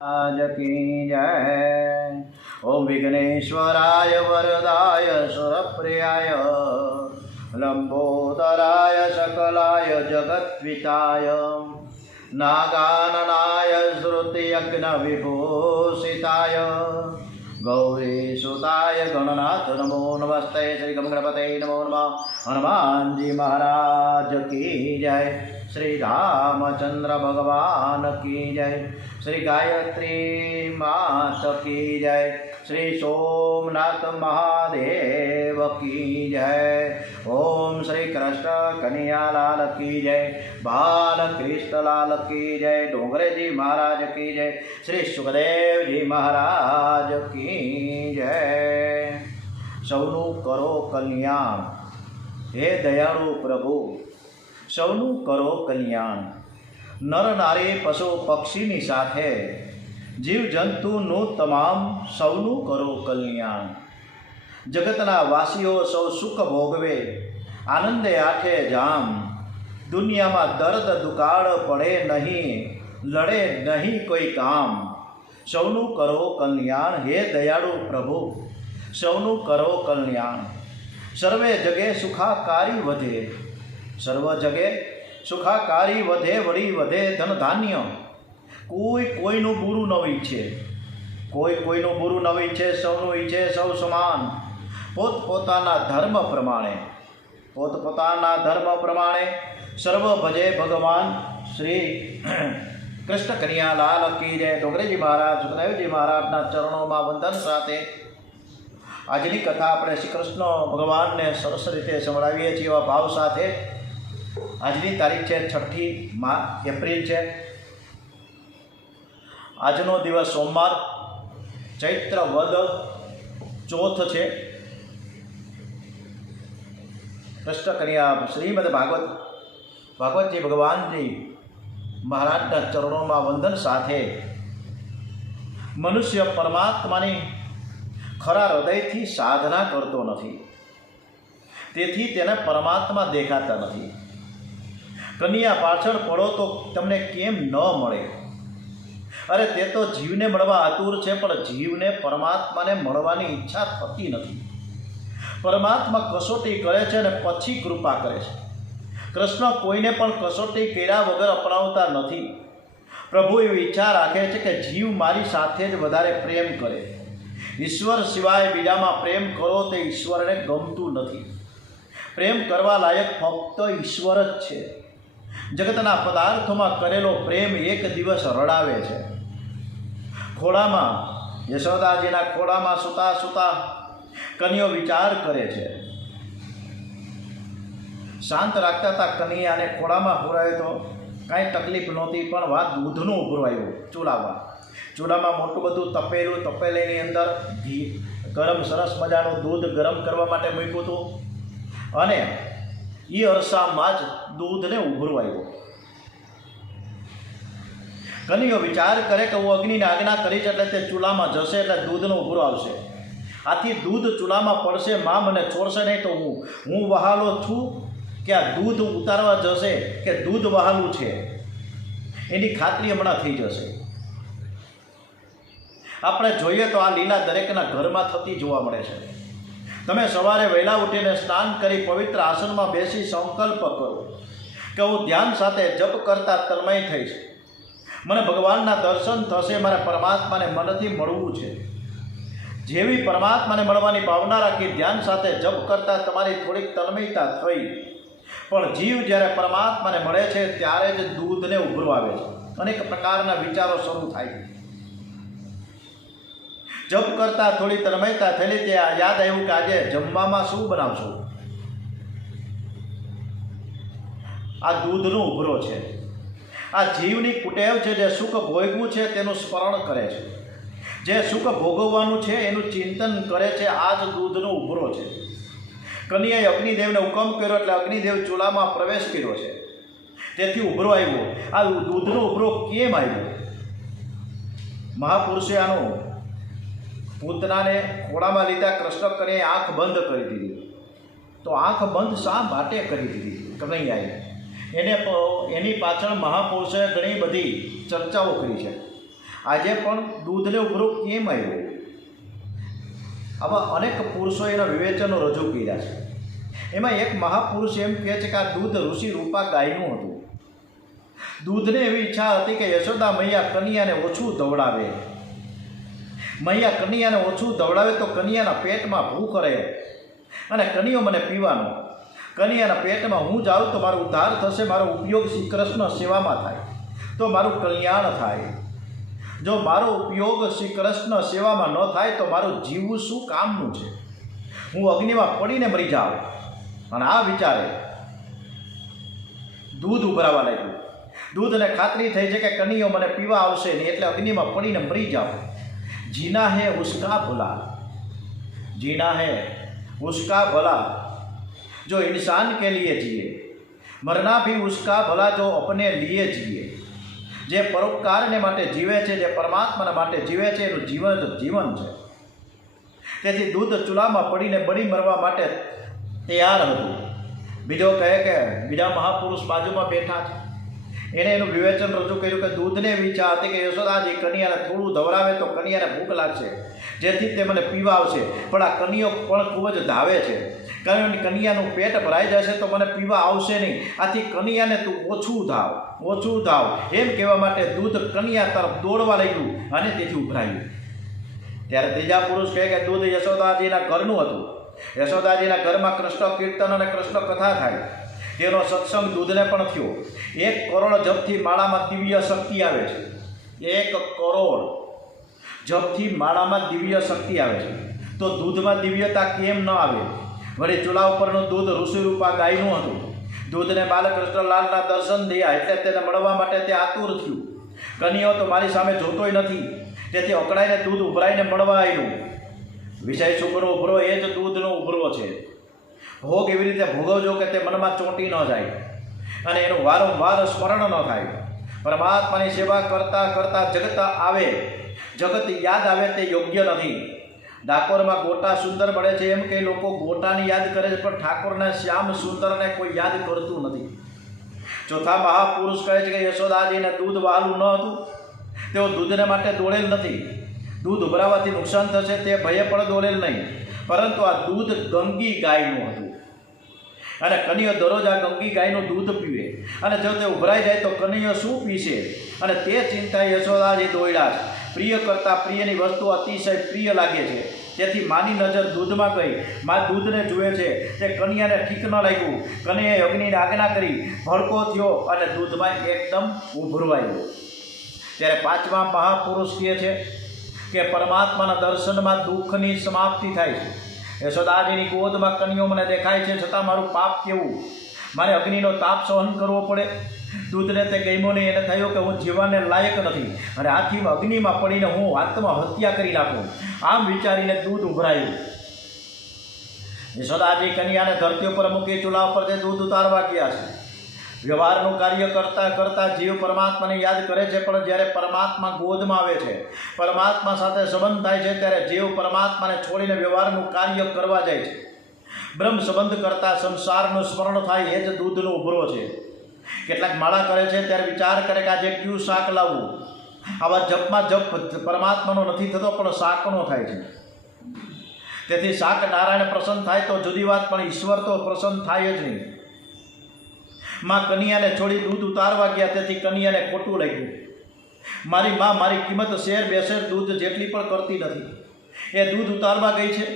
आज की जय। ओम विघ्नेश्वराय वरदाय सुरप्रियाय लंबोदराय सकलाय जगत्विताय नागाननाय श्रुतियज्ञ विभूषिताय गौरीसुताय गणनाथ नमो नमस्ते। श्री गणपते नमो नमः। हनुमान जी महाराज की जय। श्री रामचंद्र भगवान की जय। श्री गायत्री मात की जय। श्री सोमनाथ महादेव की जय। ओम श्री कृष्ण कन्हैयालाल की जय। बाल कृष्णलाल की जय। डोंगरे जी महाराज की जय। श्री सुखदेव जी महाराज की जय। सौनु करो कल्याण हे दयाळु प्रभु, સૌનું કરો કલ્યાણ। નર નારી પશુ પક્ષીની સાથે જીવજંતુનું તમામ સૌનું કરો કલ્યાણ। જગતના વાસીઓ સૌ સુખ ભોગવે આનંદે આઠે જામ। દુનિયામાં દર્દ દુકાળ પડે નહીં, લડે નહીં કોઈ કામ। સૌનું કરો કલ્યાણ હે દયાળુ પ્રભુ, સૌનું કરો કલ્યાણ। સર્વે જગે સુખાકારી વધે, સર્વ જગે સુખાકારી વધે, વળી વધે ધન ધાન્ય। કોઈ કોઈનું બુરું ન ઈચ્છે, કોઈ કોઈનું બુરું ન ઈચ્છે, સૌનું ઈચ્છે સૌ સમાન। પોતપોતાના ધર્મ પ્રમાણે, પોતપોતાના ધર્મ પ્રમાણે સર્વ ભજે ભગવાન। શ્રી કૃષ્ણ કન્હૈયાલાલ કી જય। ડોંગરેજી મહારાજ સુખદેવજી મહારાજના ચરણોમાં વંદન સાથે આજની કથા આપણે શ્રી કૃષ્ણ ભગવાનને સરસ રીતે સંભળાવીએ છીએ એવા ભાવ સાથે। આજની તારીખ છે 6 એપ્રિલ છે। આજનો દિવસ સોમવાર, ચૈત્ર વદ ચોથ છે। કૃષ્ણ કન્હૈયા શ્રીમદ ભાગવતજી ભગવાનજી મહારાજના ચરણોમાં વંદન સાથે મનુષ્ય પરમાત્માની ખરા હૃદયથી સાધના કરતો નથી, તેથી તેને પરમાત્મા દેખાતા નથી। કન્યા પાછળ પડો તો તમને કેમ ન મળે? અરે તે તો જીવને મળવા આતુર છે, પણ જીવને પરમાત્માને મળવાની ઈચ્છા થતી નથી। પરમાત્મા કસોટી કરે છે અને પછી કૃપા કરે છે। કૃષ્ણ કોઈને પણ કસોટી કર્યા વગર અપનાવતા નથી। પ્રભુ એવી ઈચ્છા રાખે છે કે જીવ મારી સાથે જ વધારે પ્રેમ કરે। ઈશ્વર સિવાય બીજામાં પ્રેમ કરો તે ઈશ્વરને ગમતું નથી। પ્રેમ કરવા લાયક ફક્ત ઈશ્વર જ છે। જગતના પદાર્થોમાં કરેલો પ્રેમ એક દિવસ રડાવે છે। ખોળામાં યશોદાજીના ખોળામાં સૂતા સૂતા કન્યો વિચાર કરે છે। શાંત રાખતા હતા કન્યાને, ખોળામાં પુરાયો તો કાંઈ તકલીફ નહોતી, પણ વાત દૂધનું ઉભરાયું ચૂલામાં। ચૂલામાં મોટું બધું તપેલું, તપેલીની અંદર ઘી ગરમ સરસ મજાનું દૂધ ગરમ કરવા માટે મૂક્યું હતું, અને એ અરસામાં જ દૂધને ઉભરવાયું। કન્યો વિચાર કરે કે હું અગ્નિને આજ્ઞા કરીશ એટલે તે ચૂલામાં જશે એટલે દૂધનો ઉભરો આવશે। આથી દૂધ ચૂલામાં પડશે, મા મને છોડશે નહીં તો હું વહાલો છું કે આ દૂધ ઉતારવા જશે કે દૂધ વહાલું છે એની ખાતરી હમણાં થઈ જશે। આપણે જોઈએ તો આ લીલા દરેકના ઘરમાં થતી જોવા મળે છે। તમે સવારે વહેલા ઉઠીને સ્નાન કરી પવિત્ર આસનમાં બેસી સંકલ્પ કરો કે હું ધ્યાન સાથે જપ કરતા તન્મય થઈશ, મને ભગવાનના દર્શન થશે, મારે પરમાત્માને મનથી મળવું છે। જેવી પરમાત્માને મળવાની ભાવના રાખી ધ્યાન સાથે જપ કરતાં તમારી થોડીક તન્મયતા થઈ, પણ જીવ જ્યારે પરમાત્માને મળે છે ત્યારે જ દૂધને ઉભરો આવે છે। અનેક પ્રકારના વિચારો શરૂ થાય છે। જપ કરતાં થોડી તન્મયતા થયેલી ત્યાં યાદ આવ્યું કે આજે જમવામાં શું બનાવશું? આ દૂધનો ઉભરો છે। આ જીવની કુટેવ છે, જે સુખ ભોગવું છે તેનું સ્મરણ કરે છે, જે સુખ ભોગવવાનું છે એનું ચિંતન કરે છે। આ જ દૂધનો ઉભરો છે। કન્યાએ અગ્નિદેવને હુકમ કર્યો એટલે અગ્નિદેવ ચૂલામાં પ્રવેશ કર્યો છે, તેથી ઉભરો આવ્યો। આ દૂધનો ઉભરો કેમ આવ્યો? મહાપુરુષે આનો પૂતનાને ખોળામાં લીધા, કૃષ્ણ કન્યાએ આંખ બંધ કરી દીધી। તો આંખ બંધ શા માટે કરી દીધી કનૈયાએ? એની પાછળ મહાપુરુષોએ ઘણી બધી ચર્ચાઓ કરી છે। આજે પણ દૂધને ઉભરો કેમ આવ્યો? આવા અનેક પુરુષોએ એના વિવેચનો રજૂ કર્યા છે. એમાં એક મહાપુરુષ એમ કહે છે કે આ દૂધ ઋષિ રૂપા ગાયનું હતું. દૂધને એવી ઈચ્છા હતી કે યશોદા મૈયા કન્યાને ઓછું દવડાવે. મૈયા કન્યાને ઓછું દવડાવે તો કન્યાના પેટમાં ભૂખ રહે અને કન્યો મને પીવાનો. કન્યાના પેટમાં હું જાઉં તો મારો ઉદ્ધાર થશે, મારો ઉપયોગ શ્રી કૃષ્ણ સેવામાં થાય તો મારું કલ્યાણ થાય. જો મારો ઉપયોગ શ્રી કૃષ્ણ સેવામાં ન થાય તો મારું જીવવું શું કામનું છે? હું અગ્નિમાં પડીને મરી જાઉં. અને આ વિચારે દૂધ ઉભરાવા લાગ્યું. દૂધને ખાતરી થઈ છે કે કન્યો મને પીવા આવશે નહીં, એટલે અગ્નિમાં પડીને મરી જાઉં. जीना है उसका भला, जीना है उसका भला, जो इंसान के लिए जिए, मरना भी उसका भला जो अपने लिए जिए. જે પરોપકારને માટે જીવે છે, જે પરમાત્માના માટે જીવે છે, એનું જીવન જ જીવન છે. તેથી દૂધ ચૂલામાં પડીને બળી મરવા માટે તૈયાર હતું. બીજો કહે કે બીજા મહાપુરુષ બાજુમાં બેઠા છે, એણે એનું વિવેચન રજૂ કર્યું કે દૂધને એવી ઈચ્છા હતી કે યશોદાજી કન્યાને થોડું ધવરાવે તો કન્યાને ભૂખ લાગશે, જેથી તે મને પીવા આવશે. પણ આ કન્યો પણ ખૂબ જ ધાવે છે, કારણ કે કન્યાનું પેટ ભરાઈ જશે તો મને પીવા આવશે નહીં. આથી કન્યાને તું ઓછું ધાવ, ઓછું ધાવ, એમ કહેવા માટે દૂધ કન્યા તરફ દોડવા લાગ્યું અને તેથી ઉભરાયું. ત્યારે ત્રીજા પુરુષ કહે કે દૂધ યશોદાજીના ઘરનું હતું. યશોદાજીના ઘરમાં કૃષ્ણ કીર્તન અને કૃષ્ણ કથા થાય, તેનો સત્સંગ દૂધને પણ થયો. 1 કરોડ જપથી માળામાં દિવ્ય શક્તિ આવે છે. 1 કરોડ જપથી માળામાં દિવ્ય શક્તિ આવે છે, તો દૂધમાં દિવ્યતા કેમ ન આવે? વળી ચૂલા ઉપરનું દૂધ ઋષિરૂપા ગાયનું હતું. દૂધને બાલકૃષ્ણલાલના દર્શન થયા એટલે તેને મળવા માટે તે આતુર થયું. કન્યો તો મારી સામે જોતોય નથી, તેથી અકળાઈને દૂધ ઉભરાઈને મળવા આવ્યું. વિષય સુખનો ઉભરો એ જ દૂધનો ઉભરો છે. ભોગ એવી રીતે ભોગવજો કે તે મનમાં ચોંટી ન જાય અને એનું વારંવાર સ્મરણ ન થાય. પરમાત્માની સેવા કરતાં કરતાં જગત આવે, જગત યાદ આવે તે યોગ્ય નથી. ડાકોરમાં ગોટા સુંદર મળે છે એમ કે લોકો ગોટાની યાદ કરે છે, પણ ઠાકોરના શ્યામ સુંદરને કોઈ યાદ કરતું નથી. ચોથા મહાપુરુષ કહે છે કે યશોદાજીને દૂધ વહાલું ન હતું, તેઓ દૂધને માટે દોડેલ નથી. દૂધ ઉભરાવાથી નુકસાન થશે તે ભયે પણ દોડેલ નહીં, પરંતુ આ દૂધ ગંગી ગાયનું હતું અને કન્યો દરરોજ આ ગંગી ગાયનું દૂધ પીવે અને જો તે ઉભરાઈ જાય તો કન્યો શું પીશે? અને તે ચિંતા યશોદાજી દોડ્યા છે. પ્રિય કરતાં પ્રિયની વસ્તુ અતિશય પ્રિય લાગે છે, તેથી માની નજર દૂધમાં ગઈ. મા દૂધને જુએ છે, તે કન્યાને ઠીક ન લાગ્યું. કન્યાએ અગ્નિને આજ્ઞા કરી, ભડકો થયો અને દૂધમાં એકદમ ઉભરવાયો. ત્યારે પાંચમા મહાપુરુષ કહે છે કે પરમાત્માના દર્શનમાં દુઃખની સમાપ્તિ થાય છે. યશોદાજીની ગોદમાં કન્યો મને દેખાય છે, છતાં મારું પાપ કેવું? મારે અગ્નિનો તાપ સહન કરવો પડે. દૂધને તે ગમ્યો નહીં, એને થયું કે હું જીવવાને લાયક નથી અને આથી અગ્નિમાં પડીને હું આત્મહત્યા કરી નાખું. આમ વિચારીને દૂધ ઉભરાયું. યશોદાજી કન્યાને ધરતી ઉપર મૂકી ચૂલા ઉપર તે દૂધ ઉતારવા ગયા છે. વ્યવહારનું કાર્ય કરતાં કરતાં જીવ પરમાત્માને યાદ કરે છે, પણ જ્યારે પરમાત્મા ગોદમાં આવે છે, પરમાત્મા સાથે સંબંધ થાય છે, ત્યારે જીવ પરમાત્માને છોડીને વ્યવહારનું કાર્ય કરવા જાય છે. બ્રહ્મ સંબંધ કરતાં સંસારનું સ્મરણ થાય એ જ દૂધનો ઉભરો છે. કેટલાક માળા કરે છે ત્યારે વિચાર કરે કે આજે કયું શાક લાવવું. આવા જપમાં જપ પરમાત્માનો નથી થતો, પણ શાકનો થાય છે. તેથી શાક નારાયણ પ્રસન્ન થાય તો જુદી વાત, પણ ઈશ્વર તો પ્રસન્ન થાય જ નહીં. માં કન્યાને છોડી દૂધ ઉતારવા ગયા, તેથી કન્યાને ખોટું લાગ્યું. મારી માં મારી કિંમત શેર બેશેર દૂધ જેટલી પણ કરતી નથી. એ દૂધ ઉતારવા ગઈ છે.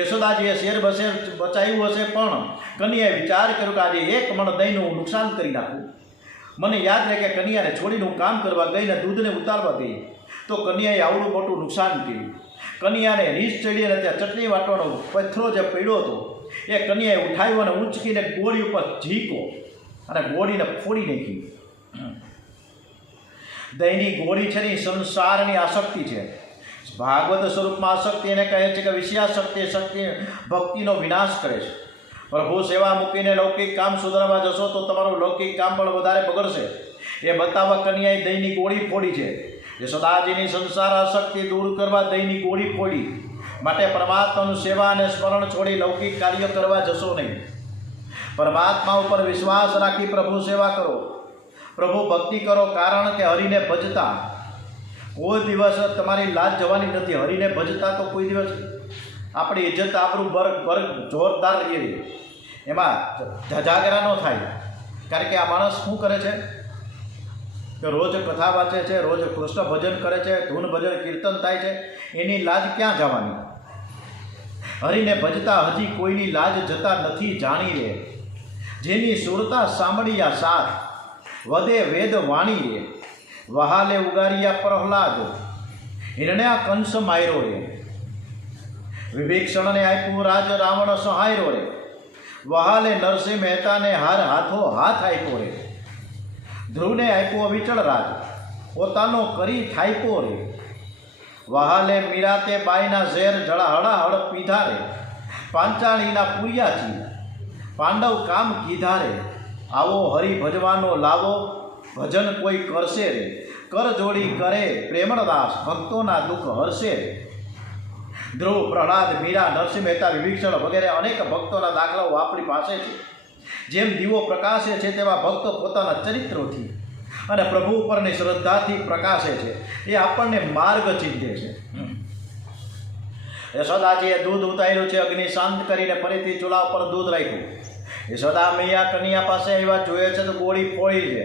યશોદાજીએ શેર બશેર બચાવ્યું હશે, પણ કન્યાએ વિચાર કર્યો કે આજે 1 મણ દહીંનું હું નુકસાન કરી નાખું. મને યાદ રહે કે કન્યાને છોડીને હું કામ કરવા ગઈને દૂધને ઉતારવા ગઈ, તો કન્યાએ આવડું મોટું નુકસાન કર્યું. કન્યાને રીસ ચડી અને ત્યાં ચટણી વાટવાનો પથ્થરો જે પડ્યો હતો એ કન્યાએ ઉઠાવ્યો અને ઊંચકીને ગોળી ઉપર ઝીકો અને ગોળીને ફોડી નાખી. દહીંની ગોળી છે ને સંસારની આસક્તિ છે. ભાગવત સ્વરૂપમાં આસક્તિ એને કહે છે કે વિષયાશક્તિ શક્તિ ભક્તિનો વિનાશ કરે છે. પ્રભુ સેવા મૂકીને લૌકિક કામ સુધારવા જશો તો તમારું લૌકિક કામ પણ વધારે બગડશે. એ બતાવવા કન્યાએ દહીંની ગોળી ફોડી છે. યશોદાજીની સંસાર આસક્તિ દૂર કરવા દહીંની ગોળી ફોડી. માટે પરમાત્માનું સેવા અને સ્મરણ છોડી લૌકિક કાર્ય કરવા જશો નહીં. પરમાત્મા ઉપર વિશ્વાસ રાખી પ્રભુ સેવા કરો, પ્રભુ ભક્તિ કરો, કારણ કે હરિને ભજતા કોઈ દિવસ તમારી લાજ જવાની નથી. હરિને ભજતા તો કોઈ દિવસ આપણી ઇજ્જત આપણું વર્ગ જોરદાર રહીએ, એમાં જાગરા ન થાય. કારણ કે આ માણસ શું કરે છે કે રોજ કથા વાંચે છે, રોજ કૃષ્ણ ભજન કરે છે, ધૂન ભજન કીર્તન થાય છે, એની લાજ ક્યાં જવાની? હરિને ભજતા હજી કોઈની લાજ જતા નથી જાણી રે. જેની સુરતા સાંભળ્યા સાથ વધે વેદ વાણી રે. વહાલે ઉગારિયા પ્રહલાદ હિરણ્યા કંસ માયરો રે. વિભીષણને આપ્યું રાજ રાવણ સહાયરો રે. વહાલે નરસિંહ મહેતાને હાર હાથો હાથ આપ્યો રે. ધ્રુવને આપ્યો અવિચળ રાજ પોતાનો કરી થાયપો રે. વહાલે મીરાતે બાઈના ઝેર હળાહળ પીધા રે. પાંચાળીના પુરિયાથી પાંડવ કામ કીધા રે. આવો હરિ ભજવાનો લાવો ભજન કોઈ કરશે રે. કર જોડી કરે પ્રેમણદાસ ભક્તોના દુઃખ હરશે રે. ધ્રુવ, પ્રહલાદ, મીરા, નરસિંહ મહેતા, વિભીષણ વગેરે અનેક ભક્તોના દાખલાઓ આપણી પાસે છે. જેમ દીવો પ્રકાશે છે તેવા ભક્તો પોતાના ચરિત્રોથી અને પ્રભુ ઉપરની શ્રદ્ધાથી પ્રકાશે છે. એ આપણને માર્ગ ચીંધે છે. યશોદાજીએ દૂધ ઉતાર્યું છે, અગ્નિ શાંત કરીને ફરીથી ચૂલા ઉપર દૂધ રાખ્યું. યશોદા મૈયા કન્યા પાસે આવ્યા, જોઈએ છે તો ગોળી ફોડી છે,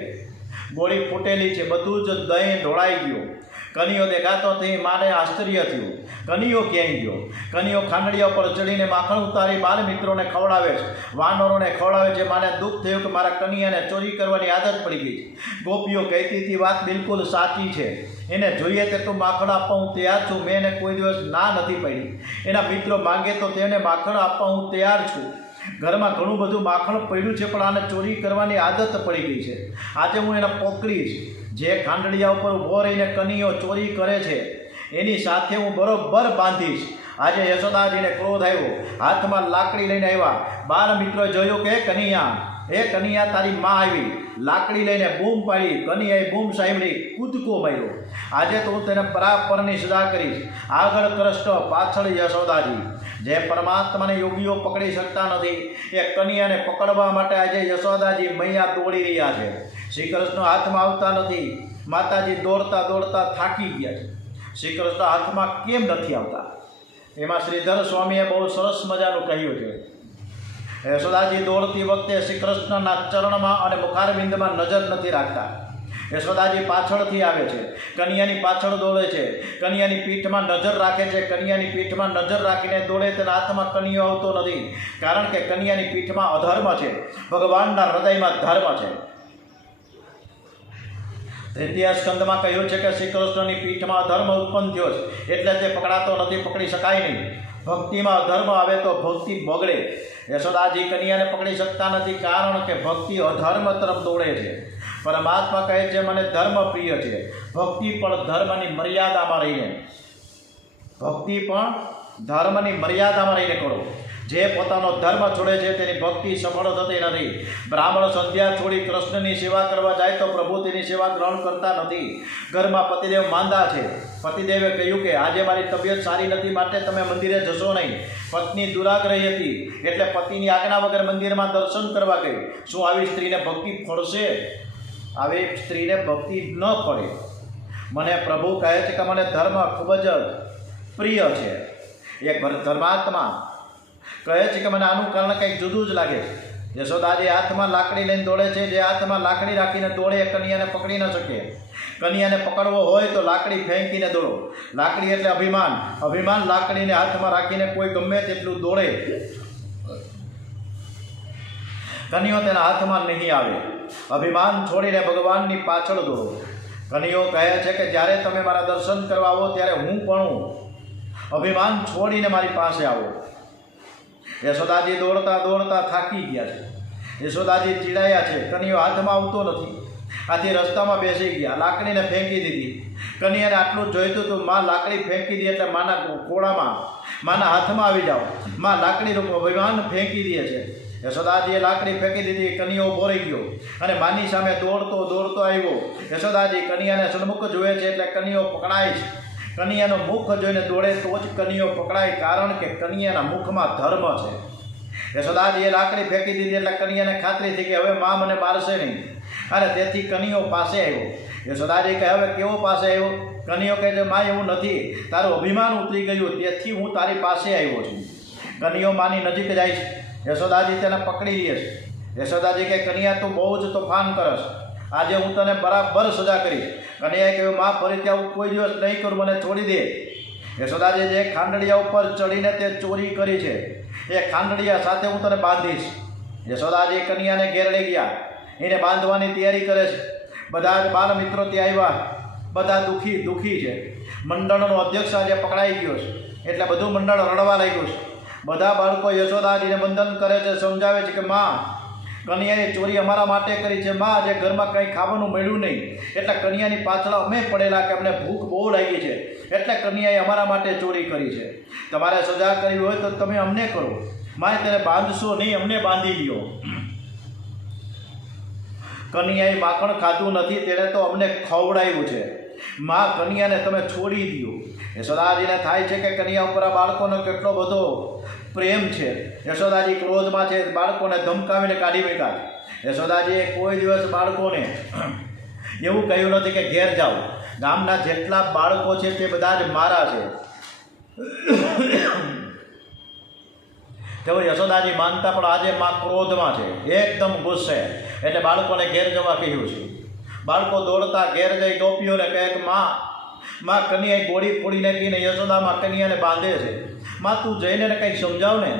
ગોળી ફૂટેલી છે, બધું જ દહીં ઢોળાઈ ગયું. કનિયો દેખાતો થઈ, માને આશ્ચર્ય થયું. કનિયો ક્યાંય ગયો? કનિયો ખાંડડિયા ઉપર ચડીને માખણ ઉતારી બાળ મિત્રોને ખવડાવે છે, વાનરોને ખવડાવે છે. માને દુઃખ થયું કે મારા કનિયાને ચોરી કરવાની આદત પડી ગઈ. ગોપીઓ કહેતી હતી વાત બિલકુલ સાચી છે, એને જોઈએ તેટલું માખણ આપવા હું તૈયાર છું. મેં એને કોઈ દિવસ ના નથી પાડી. એના મિત્રો માંગે તો તેને માખણ આપવા હું તૈયાર છું. ઘરમાં ઘણું બધું માખણ પડ્યું છે, પણ આને ચોરી કરવાની આદત પડી ગઈ છે. આજે હું એને પકડીશ. જે ખાંડડિયા ઉપર ઊભો રહીને કનિયો ચોરી કરે છે એની સાથે હું બરોબર બાંધીશ. આજે યશોદાજીને ક્રોધ આવ્યો, હાથમાં લાકડી લઈને આવ્યા. બાર મિત્રોએ જોયું કે કનિયા તારી માં આવી. લાકડી લઈને બૂમ પાડી. કનિયાએ બૂમ સાંભળી કૂદકો માર્યો. આજે તો હું તેને પરાપરની સજા કરીશ. આગળ કૃષ્ણ, પાછળ યશોદાજી. જે પરમાત્માને યોગીઓ પકડી શકતા નથી એ કનિયાને પકડવા માટે આજે યશોદાજી મૈયા દોડી રહ્યા છે. શ્રી કૃષ્ણ હાથમાં આવતા નથી. માતાજી દોડતા દોડતા થાકી ગયા છે. શ્રી કૃષ્ણ હાથમાં કેમ નથી આવતા? એમાં શ્રીધર સ્વામીએ બહુ સરસ મજાનું કહ્યું છે. યશોદાજી દોડતી વખતે શ્રી કૃષ્ણના ચરણમાં અને મુખારબિંદમાં નજર નથી રાખતા. યશોદાજી પાછળથી આવે છે, કન્યાની પાછળ દોડે છે, કન્યાની પીઠમાં નજર રાખે છે. કન્યાની પીઠમાં નજર રાખીને દોડે તેના હાથમાં કનિયો આવતો નથી, કારણ કે કન્યાની પીઠમાં અધર્મ છે, ભગવાનના હૃદયમાં ધર્મ છે. તૃતીય સ્કંદમાં કહ્યું છે કે શ્રી કૃષ્ણની પીઠમાં અધર્મ ઉત્પન્ન થયો છે, એટલે તે પકડાતો નથી, પકડી શકાય નહીં. ભક્તિમાં અધર્મ આવે તો ભક્તિ બગડે. યશોદાજી કન્યાને પકડી શકતા નથી, કારણ કે ભક્તિ અધર્મ તરફ દોડે છે. પરમાત્મા કહે છે મને ધર્મ પ્રિય છે. ભક્તિ પણ ધર્મની મર્યાદામાં રહીને કરો. જે પોતાનો ધર્મ છોડે છે તેની ભક્તિ સફળ થતી નથી. બ્રાહ્મણ સંધ્યા છોડી કૃષ્ણની સેવા કરવા જાય તો પ્રભુ તેની સેવા ગ્રહણ કરતા નથી. ઘરમાં પતિદેવ માંદા છે. પતિદેવે કહ્યું કે આજે મારી તબિયત સારી નથી, માટે તમે મંદિરે જશો નહીં. પત્ની દુરાગ્રહી હતી એટલે પતિની આજ્ઞા વગર મંદિરમાં દર્શન કરવા ગઈ. શું આવી સ્ત્રીને ભક્તિ ફળશે? આવી સ્ત્રીને ભક્તિ ન ફળે. મને પ્રભુ કહે છે કે મને ધર્મ ખૂબ જ પ્રિય છે. એક ધર્માત્મા કહે છે કે મને આનું કારણ કંઈક જુદું જ લાગે છે. યશોદાજી હાથમાં લાકડી લઈને દોડે છે. જે હાથમાં લાકડી રાખીને દોડે એ કન્યાને પકડી ન શકે. કન્યાને પકડવો હોય તો લાકડી ફેંકીને દોડો. લાકડી એટલે અભિમાન. અભિમાન લાકડીને હાથમાં રાખીને કોઈ ગમે તેટલું દોડે, કન્યો તેના હાથમાં નહીં આવે. અભિમાન છોડીને ભગવાનની પાછળ દોડો. કન્યો કહે છે કે જ્યારે તમે મારા દર્શન કરવા આવો ત્યારે હું પણ અભિમાન છોડીને મારી પાસે આવો. યશોદાજી દોડતા દોડતા થાકી ગયા છે. યશોદાજી ચીડાયા છે. કન્યો હાથમાં આવતો નથી. આથી રસ્તામાં બેસી ગયા. લાકડીને ફેંકી દીધી. કન્યાને આટલું જોઈતું હતું. માં લાકડી ફેંકી દી એટલે માના ખોળામાં, માના હાથમાં આવી જાઓ. માં લાકડીનું અભિમાન ફેંકી દે છે. યશોદાજીએ લાકડી ફેંકી દીધી. કન્યો ઊભો રહી ગયો અને માની સામે દોડતો દોડતો આવ્યો. યશોદાજી કન્યાને સન્મુખ જુએ છે એટલે કન્યો પકડાય છે. કન્યાનું મુખ જોઈને દોડે તો જ કન્યો પકડાય, કારણ કે કન્યાના મુખમાં ધર્મ છે. યશોદાજીએ લાકડી ફેંકી દીધી એટલે કન્યાને ખાતરી થઈ કે હવે માં મને મારશે નહીં, અને તેથી કન્યો પાસે આવ્યો. યશોદાજી કહે હવે કેવો પાસે આવ્યો? કનૈયો કહે છે માં એવું નથી, તારું અભિમાન ઉતરી ગયું તેથી હું તારી પાસે આવ્યો છું. કનૈયો માની નજીક જાય છે. યશોદાજી તેને પકડી લે છે. યશોદાજી કહે કનૈયા તું બહુ જ તોફાન કરસ, આજે હું તને બરાબર સજા કરીશ. કનૈયાએ કહ્યું માં ફરીથી આવું કોઈ દિવસ નહીં કરું, મને છોડી દે. યશોદાજી જે ખાંડડિયા ઉપર ચડીને તે ચોરી કરી છે એ ખાંડડિયા સાથે હું તને બાંધીશ. યશોદાજી કન્યાને ઘેર લઈ ગયા, એને બાંધવાની તૈયારી કરે છે. બધા જ બાળ મિત્રો ત્યાં આવ્યા, બધા દુઃખી છે. મંડળનો અધ્યક્ષ આજે પકડાઈ ગયો છે એટલે બધું મંડળ રડવા લાગ્યું છે. બધા બાળકો યશોદાજીને વંદન કરે છે, સમજાવે છે કે માં કન્યાએ ચોરી અમારા માટે કરી છે. માં આજે ઘરમાં કંઈ ખાવાનું મળ્યું નહીં એટલે કન્યાની પાછળ અમે પડેલા કે અમને ભૂખ બહુ લાગી છે એટલે કન્યાએ અમારા માટે ચોરી કરી છે. તમારે સજા કરવી હોય તો તમે અમને કરો, મારે તેને બાંધશો નહીં, અમને બાંધી લ્યો. કન્યાએ માખણ ખાધું નથી, તેણે તો અમને ખવડાવ્યું છે. માં કન્યાને તમે છોડી દો. યશોદાજીને થાય છે કે કન્યા ઉપર આ બાળકોનો કેટલો બધો પ્રેમ છે. યશોદાજી ક્રોધમાં છે, બાળકોને ધમકાવીને કાઢી મૂક્યા. યશોદાજીએ કોઈ દિવસ બાળકોને એવું કહ્યું નથી કે ઘેર જાઓ, ગામના જેટલા બાળકો છે તે બધા જ મારા છે. તેઓ યશોદાજી માનતા પણ આજે માં ક્રોધમાં છે, એકદમ ગુસ્સે, એટલે બાળકોને ઘેર જવા કહ્યું છે. બાળકો દોડતા ઘેર જઈ ગોપીઓને કહે કે માં કન્યાએ ગોળી ફોડી નાખીને યશોદામાં કન્યાને બાંધે છે. માં તું જઈને કંઈક સમજાવ ને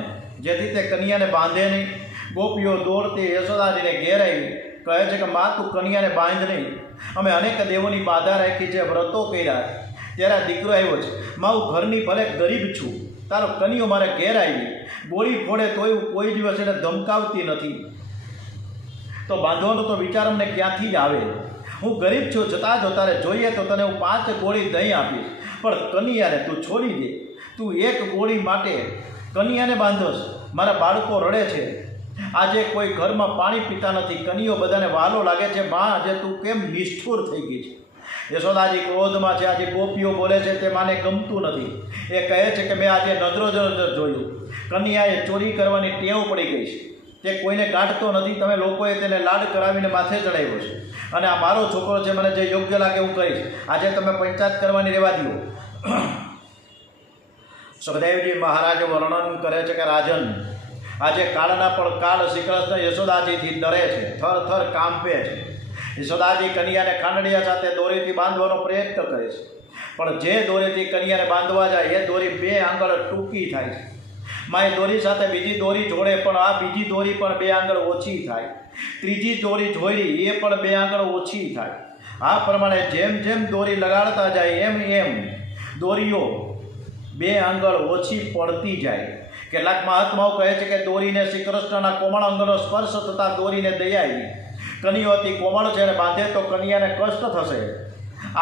જેથી તે કન્યાને બાંધે નહીં. ગોપીઓ દોડતી યશોદાજીને ઘેર આવી કહે છે કે માં તું કન્યાને બાંધ નહીં, અમે અનેક દેવોની બાધા રાખી છે, વ્રતો કર્યા, ત્યારે દીકરો આવ્યો છે. માં હું ઘરની ભલે ગરીબ છું, તારો કન્યો મારે ઘેર આવી ગોળી ફોડે તોય કોઈ દિવસ એને ધમકાવતી નથી, તો બાંધવાનો તો વિચાર અમને ક્યાંથી જ આવે. હું ગરીબ છું છતાં જો તારે જોઈએ તો તને હું 5 ગોળી દહીં આપીશ, પણ કન્યાને તું છોડી દે. તું એક ગોળી માટે કન્યાને બાંધોશ. મારા બાળકો રડે છે, આજે કોઈ ઘરમાં પાણી પીતા નથી, કન્યો બધાને વાલો લાગે છે. માં આજે તું કેમ નિષ્ઠુર થઈ ગઈ છે. યશોદાજી ક્રોધમાં છે. આજે ગોપીઓ બોલે છે તે માને ગમતું નથી. એ કહે છે કે મેં આજે નજરો જોયું, કન્યાએ ચોરી કરવાની ટેવ પડી ગઈ છે, તે કોઈને ગાંઠતો નથી. તમે લોકોએ તેને લાડ કરાવીને માથે ચડાવ્યો છે અને આ મારો છોકરો છે, મને જે યોગ્ય લાગે હું કહીશ. આજે તમે પંચાયત કરવાની રહેવા દો. સુખદેવજી મહારાજ વર્ણન કરે છે કે રાજન આજે કાળના પણ કાળ શ્રી કૃષ્ણ યશોદાજીથી ડરે છે, થર થર કાંપે છે. યશોદાજી કન્યાને ખાંડડિયા સાથે દોરીથી બાંધવાનો પ્રયત્ન કરે છે, પણ જે દોરીથી કન્યાને બાંધવા જાય એ દોરી 2 આંગળ ટૂંકી થાય છે. માં એ દોરી સાથે બીજી દોરી જોડે પણ આ બીજી દોરી પણ 2 આંગળ ઓછી થાય. ત્રીજી દોરી જોડી એ પણ 2 આંગળ ઓછી થાય. આ પ્રમાણે જેમ જેમ દોરી લગાડતા જાય એમ દોરીઓ 2 આંગળ ઓછી પડતી જાય. કેટલાક મહાત્માઓ કહે છે કે દોરીને શ્રી કૃષ્ણના કોમળ અંગનો સ્પર્શ થતાં દોરીને દયા આવી. કન્યો અતિ કોમળ છે અને બાંધે તો કન્યાને કષ્ટ થશે.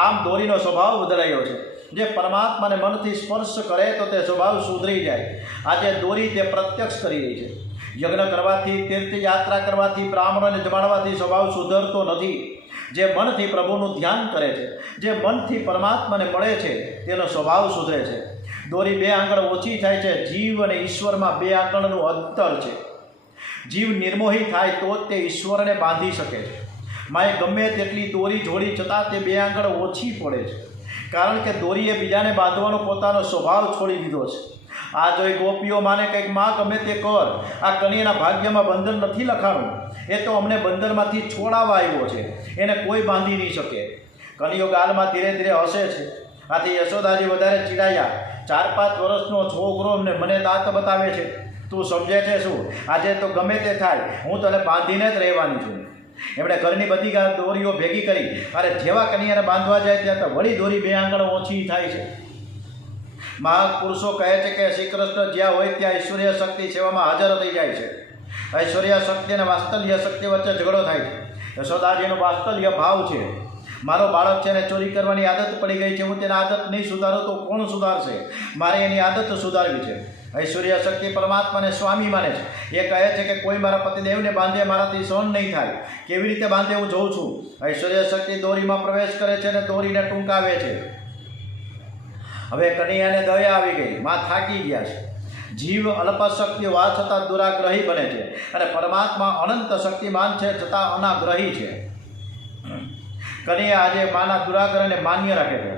આમ દોરીનો સ્વભાવ બદલાયો છે. જે પરમાત્માને મનથી સ્પર્શ કરે તો તે સ્વભાવ સુધરી જાય. આજે દોરી તે પ્રત્યક્ષ કરી રહી છે. યજ્ઞ કરવાથી, તીર્થયાત્રા કરવાથી, બ્રાહ્મણોને જમાડવાથી સ્વભાવ સુધરતો નથી. જે મનથી પ્રભુનું ધ્યાન કરે છે, જે મનથી પરમાત્માને મળે છે, તેનો સ્વભાવ સુધરે છે. દોરી 2 આંગળ ઓછી થાય છે. જીવ અને ઈશ્વરમાં 2 આંગળનું અંતર છે. જીવ નિર્મોહી થાય તો તે ઈશ્વરને બાંધી શકે છે. માએ ગમે તેટલી દોરી જોડી છતાં તે 2 આંગળ ઓછી પડે છે, કારણ કે દોરીએ બીજાને બાંધવાનો પોતાનો સ્વભાવ છોડી દીધો છે. આ જોઈ ગોપીઓ માને કંઈક માં ગમે તે કર, આ કન્યાના ભાગ્યમાં બંધન નથી લખાણું, એ તો અમને બંધનમાંથી છોડાવવા આવ્યો છે, એને કોઈ બાંધી નહીં શકે. કન્યો ગાલમાં ધીરે ધીરે હસે છે. આથી યશોદાજી વધારે ચીડાયા. 4-5 વર્ષનો છોકરો મને દાંત બતાવે છે, તું સમજે છે શું? આજે તો ગમે તે થાય, હું તને બાંધીને જ રહેવાની છું. એમણે ઘરની બધી દોરીઓ ભેગી કરી અને જેવા કન્યાને બાંધવા જાય ત્યાં તો વળી દોરી 2 આંગળ ઓછી થાય છે. મહાપુરુષો કહે છે કે શ્રી કૃષ્ણ જ્યાં હોય ત્યાં ઐશ્વર્ય શક્તિ સેવામાં હાજર થઈ જાય છે. ઐશ્વર્ય શક્તિ અને વાસ્તલ્ય શક્તિ વચ્ચે ઝઘડો થાય છે. યશોદાજીનો વાસ્તલ્ય ભાવ છે. મારો બાળક છે ને ચોરી કરવાની આદત પડી ગઈ છે, હું તેની આદત નહીં સુધારું તો કોણ સુધારશે? મારે એની આદત સુધારવી છે. ઐશ્વર્ય શક્તિ પરમાત્માને સ્વામી માને છે. એ કહે છે કે કોઈ મારા પતિદેવને બાંધે મારાથી સહન નહીં થાય. કેવી રીતે બાંધે હું જોઉં છું. ઐશ્વર્ય શક્તિ દોરીમાં પ્રવેશ કરે છે અને દોરીને ટૂંકાવે છે. હવે કન્યાને દયા આવી ગઈ. માં થાકી ગયા છે. જીવ અલ્પશક્તિ હોવા છતાં દુરાગ્રહી બને છે અને પરમાત્મા અનંત શક્તિમાન છે છતાં અનાગ્રહી છે. કન્યા આજે માના દુરાગ્રહને માન્ય રાખે છે.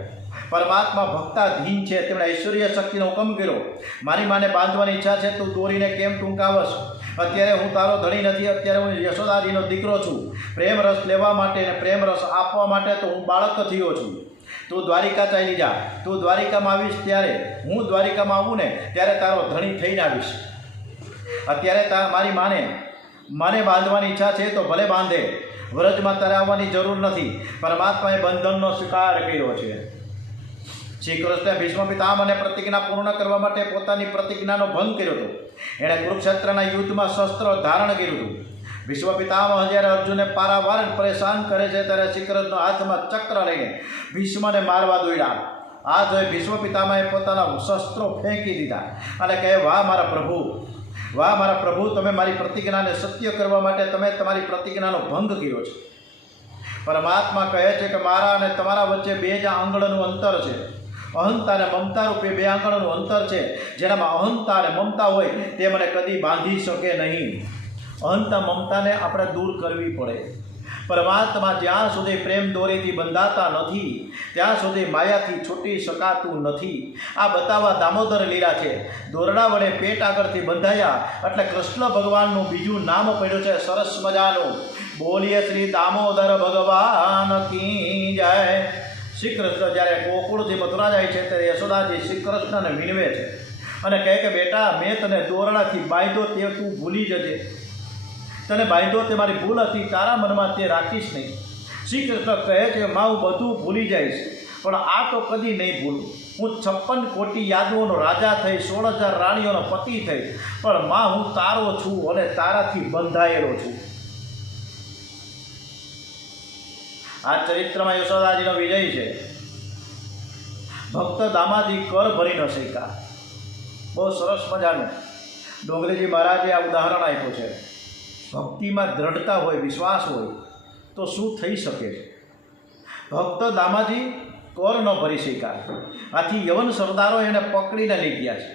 પરમાત્મા ભક્તાધીન છે, તેમણે ઐશ્વર્ય શક્તિનો હુકમ કર્યો, મારી માને બાંધવાની ઈચ્છા છે, તું દોરીને કેમ ટૂંકાવશ? અત્યારે હું તારો ધણી નથી, અત્યારે હું યશોદાજીનો દીકરો છું. પ્રેમ રસ લેવા માટે અને પ્રેમ રસ આપવા માટે તો હું બાળક થયો છું. તું દ્વારિકા ચાલી જા. તું દ્વારિકામાં આવીશ ત્યારે, હું દ્વારિકામાં આવું ને ત્યારે તારો ધણી થઈને આવીશ. અત્યારે મારી માને બાંધવાની ઈચ્છા છે તો ભલે બાંધે, વ્રજમાં તારે આવવાની જરૂર નથી. પરમાત્માએ બંધનનો સ્વીકાર કર્યો છે. શ્રી કૃષ્ણે ભીષ્મ પિતામહને પ્રતિજ્ઞા પૂર્ણ કરવા માટે પોતાની પ્રતિજ્ઞાનો ભંગ કર્યો હતો. એણે કુરુક્ષેત્રના યુદ્ધમાં શસ્ત્ર ધારણ કર્યું હતું. ભીષ્મ પિતામહ જ્યારે અર્જુનને પારાવાર પરેશાન કરે છે ત્યારે શ્રી કૃષ્ણ હાથમાં ચક્ર લઈને ભીષ્મને મારવા દોડ્યા. આ જોઈ ભીષ્મ પિતામહે પોતાના શસ્ત્રો ફેંકી દીધા અને કહે, વાહ મારા પ્રભુ, વાહ મારા પ્રભુ, તમે મારી પ્રતિજ્ઞાને સત્ય કરવા માટે તમે તમારી પ્રતિજ્ઞાનો ભંગ કર્યો છે. પરમાત્મા કહે છે કે મારા અને તમારા વચ્ચે 2 આંગળનું અંતર છે. અહંતા અને મમતા રૂપે 2 આંગળનું અંતર છે. જેનામાં અહંતા અને મમતા હોય તે મને કદી બાંધી શકે નહીં. અહંતા મમતાને આપણે દૂર કરવી પડે. પરમાત્મા જ્યાં સુધી પ્રેમ દોરીથી બંધાતા નથી ત્યાં સુધી માયાથી છૂટી શકાતું નથી. આ બતાવવા દામોદર લીલા છે. દોરડા વડે પેટ આગળથી બંધાયા એટલે કૃષ્ણ ભગવાનનું બીજું નામ પડ્યું છે સરસ મજાનું. બોલીએ શ્રી દામોદર ભગવાન કી જય. શ્રી કૃષ્ણ જ્યારે ગોકુળથી મથુરા જાય છે ત્યારે યશોદાજી શ્રી કૃષ્ણને વિનવે છે અને કહે કે બેટા, મેં તને દોરડાથી બાંધ્યો તે તું ભૂલી જજે. તને બાંધ્યો તે મારી ભૂલ હતી, તારા મનમાં તે રાખીશ નહીં. શ્રી કૃષ્ણ કહે છે, માં હું બધું ભૂલી જઈશ, પણ આ તો કદી નહીં ભૂલું. હું 56 કોટી યાદવોનો રાજા થઈ, 16,000 રાણીઓનો પતિ થઈ, પણ માં હું તારો છું અને તારાથી બંધાયેલો છું. આ ચરિત્રમાં યશોદાજીનો વિજય છે. ભક્ત દામાજી કર ભરી ન શક્યા. બહુ સરસ મજાનું ડોંગરેજી મહારાજે આ ઉદાહરણ આપ્યું છે. ભક્તિમાં દ્રઢતા હોય, વિશ્વાસ હોય તો શું થઈ શકે છે. ભક્ત દામાજી કર ન ભરી શક્યા. આથી યવન સરદારો એને પકડીને લઈ ગયા છે.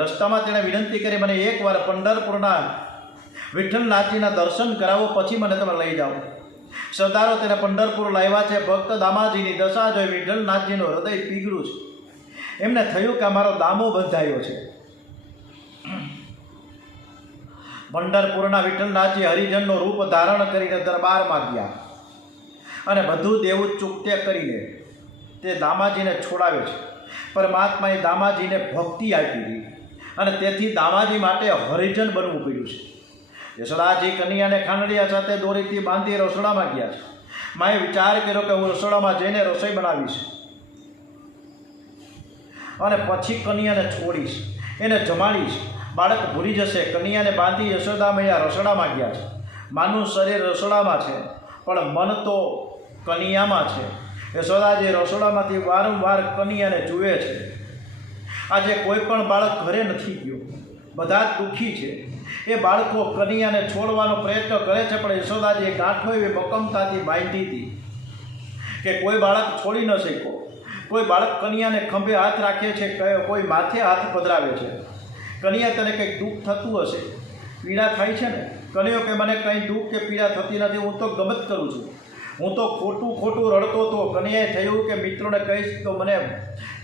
રસ્તામાં તેણે વિનંતી કરી, મને એકવાર પંઢરપુરના વિઠ્ઠલનાથજીના દર્શન કરાવો, પછી મને તમે લઈ જાઓ. સરદારો તેને પંઢરપુર લાવ્યા છે. ભક્ત દામાજીની દશા જોઈ વિઠ્ઠલનાથજીનું હૃદય પીગળ્યું છે. એમને થયું કે અમારો દામો બંધાયો છે. પંઢરપુરના વિઠ્ઠલનાથજી હરિજનનું રૂપ ધારણ કરીને દરબારમાં ગયા અને બધું દેવું ચૂકતે કરીને તે દામાજીને છોડાવે છે. પરમાત્માએ દામાજીને ભક્તિ આપી હતી અને તેથી દામાજી માટે હરિજન બનવું પડ્યું છે. યશોદાજી કન્યાને ખાંડડિયા સાથે દોરીથી બાંધી રસોડામાં ગયા છે. માએ વિચાર કર્યો કે હું રસોડામાં જઈને રસોઈ બનાવીશ અને પછી કન્યાને છોડીશ, એને જમાડીશ. બાળક ભૂલી જશે. કન્યાને બાંધી યશોદા મૈયા રસોડામાં ગયા છે. માનું શરીર રસોડામાં છે પણ મન તો કન્યામાં છે. યશોદાજી રસોડામાંથી વારંવાર કન્યાને જુએ છે. આજે કોઈ પણ બાળક ઘરે નથી ગયો, બધા જ દુઃખી છે. એ બાળકો કન્યાને છોડવાનો પ્રયત્ન કરે છે, પણ યશોદાજીએ ગાંઠો એવી મક્કમતાથી બાંધી હતી કે કોઈ બાળક છોડી ન શક્યો. કોઈ બાળક કન્યાને ખંભે હાથ રાખે છે, કોઈ માથે હાથ પધરાવે છે. કન્યા તને કંઈક દુઃખ થતું હશે, પીડા થાય છે ને? કન્યો કે મને કંઈ દુઃખ કે પીડા થતી નથી, હું તો ગમત કરું છું, હું તો ખોટું રડતો હતો. કન્યાએ થયું કે મિત્રોને કહીશ તો મને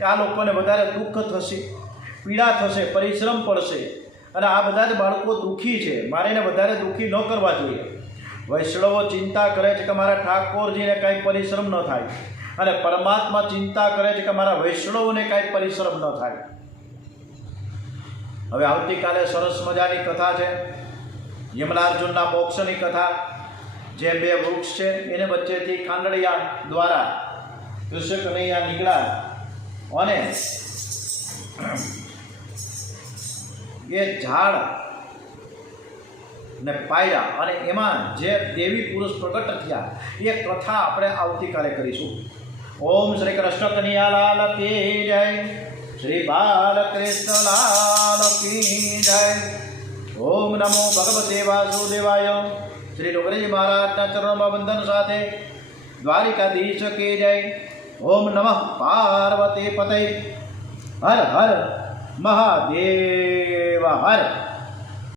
આ લોકોને વધારે દુઃખ થશે, પીડા થશે, પરિશ્રમ પડશે અને આ બધા જ બાળકો દુઃખી છે, મારે એને વધારે દુઃખી ન કરવા જોઈએ. વૈષ્ણવો ચિંતા કરે છે કે મારા ઠાકોરજીને કાંઈ પરિશ્રમ ન થાય અને પરમાત્મા ચિંતા કરે છે કે મારા વૈષ્ણવોને કાંઈ પરિશ્રમ ન થાય. હવે આવતીકાલે સરસ મજાની કથા છે, યમલાર્જુનના મોક્ષની કથા. જે 2 વૃક્ષ છે એને વચ્ચેથી ખાંડડિયા દ્વારા કૃષ્ણ કનૈયા નીકળ્યા અને એ ઝાડ ને પાયા અને એમાં જે દેવી પુરુષ પ્રગટ થયા એ કથા આપણે આવતીકાલે કરીશું. ઓમ શ્રી કૃષ્ણ કનૈયાલાલ કી જય, શ્રી બાલકૃષ્ણલાલ કી જય. ઓમ નમો ભગવતે વાસુદેવાય. શ્રી ડોંગરેજી મહારાજના ચરણોમાં વંદન સાથે દ્વારિકાધીશ કી જય. ઓમ નમઃ પાર્વતી પતય. હર હર મહાદેવ હર.